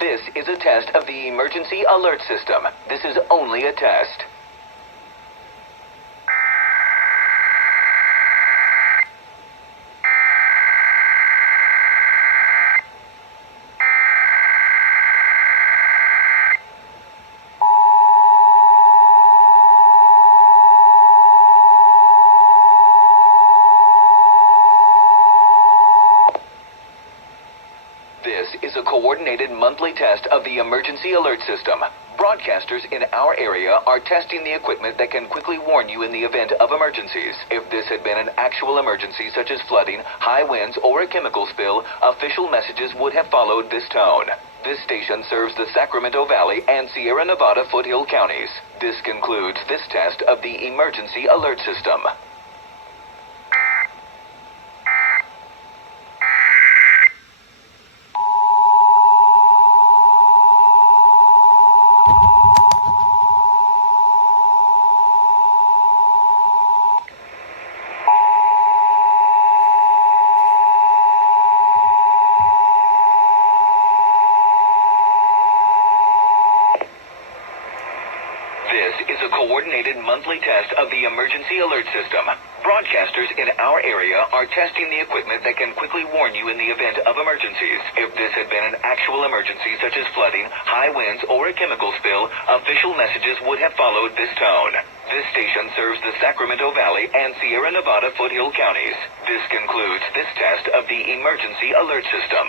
This is a test of the emergency alert system. This is only a test. This is a coordinated monthly test of the emergency alert system. Broadcasters in our area are testing the equipment that can quickly warn you in the event of emergencies. If this had been an actual emergency such as flooding, high winds, or a chemical spill, official messages would have followed this tone. This station serves the Sacramento Valley and Sierra Nevada Foothill counties. This concludes this test of the emergency alert system. This is a coordinated monthly test of the emergency alert system. Broadcasters in our area are testing the equipment that can quickly warn you in the event of emergencies. If this had been an actual emergency such as flooding, high winds, or a chemical spill, official messages would have followed this tone. This station serves the Sacramento Valley and Sierra Nevada Foothill counties. This concludes this test of the emergency alert system.